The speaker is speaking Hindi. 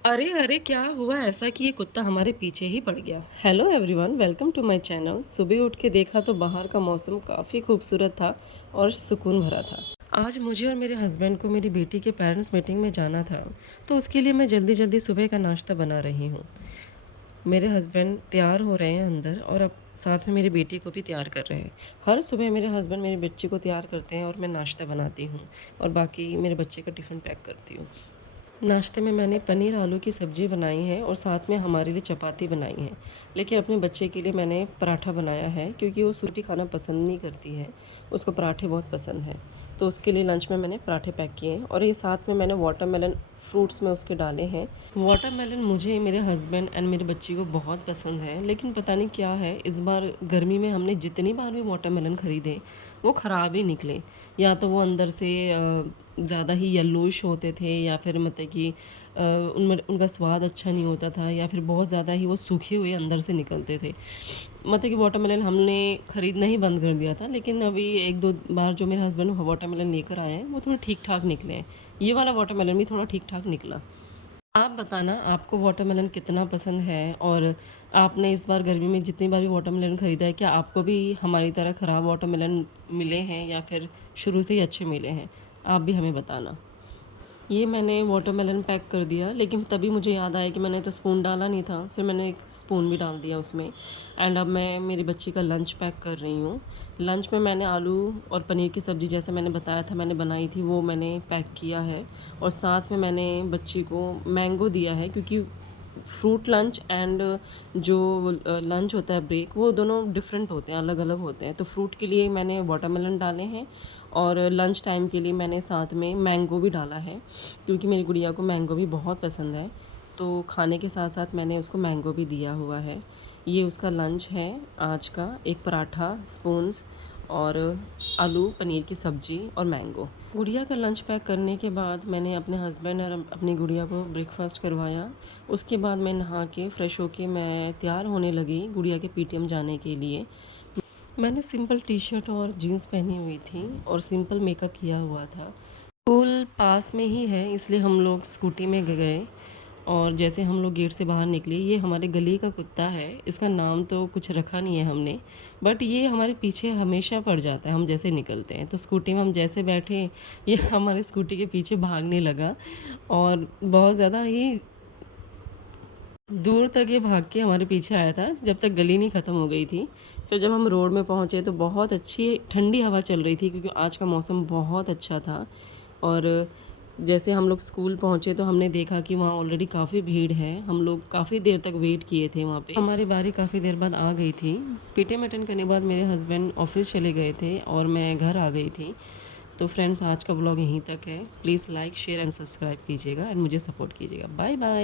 अरे अरे, क्या हुआ ऐसा कि ये कुत्ता हमारे पीछे ही पड़ गया। Hello everyone, welcome to my channel. सुबह उठ के देखा तो बाहर का मौसम काफ़ी खूबसूरत था और सुकून भरा था। आज मुझे और मेरे हस्बैंड को मेरी बेटी के पेरेंट्स मीटिंग में जाना था, तो उसके लिए मैं जल्दी जल्दी सुबह का नाश्ता बना रही हूँ। मेरे हस्बैंड तैयार हो रहे हैं अंदर और अब साथ में मेरी बेटी को भी तैयार कर रहे हैं। हर सुबह मेरे हस्बैंड मेरी बच्ची को तैयार करते हैं और मैं नाश्ता बनाती हूँ और बाकी मेरे बच्चे का टिफ़िन पैक करती हूँ। नाश्ते में मैंने पनीर आलू की सब्ज़ी बनाई है और साथ में हमारे लिए चपाती बनाई है। लेकिन अपने बच्चे के लिए मैंने पराठा बनाया है क्योंकि वो रोटी खाना पसंद नहीं करती है, उसको पराठे बहुत पसंद हैं। तो उसके लिए लंच में मैंने पराठे पैक किए हैं और ये साथ में मैंने वाटरमेलन फ्रूट्स में उसके डाले हैं। वाटरमेलन मुझे, मेरे हस्बैंड एंड मेरी बच्ची को बहुत पसंद है, लेकिन पता नहीं क्या है, इस बार गर्मी में हमने जितनी बार भी वाटरमेलन ख़रीदे वो ख़राब ही निकले। या तो वो अंदर से ज़्यादा ही येलोइश होते थे, या फिर मतलब कि उनमें उनका स्वाद अच्छा नहीं होता था, या फिर बहुत ज़्यादा ही वो सूखे हुए अंदर से निकलते थे। मतलब कि वाटरमेलन हमने ख़रीदना ही बंद कर दिया था, लेकिन अभी एक दो बार जो मेरे हस्बैंड वाटरमेलन लेकर आए हैं वो थोड़े ठीक ठाक निकले हैं। ये वाला वाटरमेलन भी थोड़ा ठीक ठाक निकला। आप बताना, आपको वाटरमेलन कितना पसंद है, और आपने इस बार गर्मी में जितनी बार भी वाटरमेलन ख़रीदा है, क्या आपको भी हमारी तरह ख़राब वाटरमेलन मिले हैं या फिर शुरू से ही अच्छे मिले हैं? आप भी हमें बताना। ये मैंने वाटरमेलन पैक कर दिया, लेकिन तभी मुझे याद आया कि मैंने तो स्पून डाला नहीं था, फिर मैंने एक स्पून भी डाल दिया उसमें। एंड अब मैं मेरी बच्ची का लंच पैक कर रही हूँ। लंच में मैंने आलू और पनीर की सब्ज़ी, जैसे मैंने बताया था मैंने बनाई थी, वो मैंने पैक किया है। और साथ में मैंने बच्ची को मैंगो दिया है, क्योंकि फ्रूट लंच एंड जो लंच होता है ब्रेक, वो दोनों डिफरेंट होते हैं, अलग अलग होते हैं। तो फ्रूट के लिए मैंने वाटरमेलन डाले हैं और लंच टाइम के लिए मैंने साथ में मैंगो भी डाला है, क्योंकि मेरी गुड़िया को मैंगो भी बहुत पसंद है। तो खाने के साथ साथ मैंने उसको मैंगो भी दिया हुआ है। ये उसका लंच है आज का, एक पराठा, स्पून्स और आलू पनीर की सब्ज़ी और मैंगो। गुड़िया का लंच पैक करने के बाद मैंने अपने हस्बैंड और अपनी गुड़िया को ब्रेकफास्ट करवाया। उसके बाद मैं नहा के फ्रेश होके मैं तैयार होने लगी गुड़िया के पीटीएम जाने के लिए। मैंने सिंपल टी शर्ट और जीन्स पहनी हुई थी और सिंपल मेकअप किया हुआ था। स्कूल पास में ही है, इसलिए हम लोग स्कूटी में गए। और जैसे हम लोग गेट से बाहर निकले, ये हमारे गली का कुत्ता है, इसका नाम तो कुछ रखा नहीं है हमने, बट ये हमारे पीछे हमेशा पड़ जाता है हम जैसे निकलते हैं। तो स्कूटी में हम जैसे बैठे, ये हमारे स्कूटी के पीछे भागने लगा और बहुत ज़्यादा ही दूर तक ये भाग के हमारे पीछे आया था, जब तक गली नहीं ख़त्म हो गई थी। फिर जब हम रोड में पहुँचे तो बहुत अच्छी ठंडी हवा चल रही थी, क्योंकि आज का मौसम बहुत अच्छा था। और जैसे हम लोग स्कूल पहुँचे तो हमने देखा कि वहाँ ऑलरेडी काफ़ी भीड़ है। हम लोग काफ़ी देर तक वेट किए थे वहाँ पे, हमारी बारी काफ़ी देर बाद आ गई थी। पीटीएम अटेंड करने के बाद मेरे हस्बैंड ऑफिस चले गए थे और मैं घर आ गई थी। तो फ्रेंड्स, आज का ब्लॉग यहीं तक है। Please like, share and subscribe कीजिएगा एंड मुझे सपोर्ट कीजिएगा। Bye bye.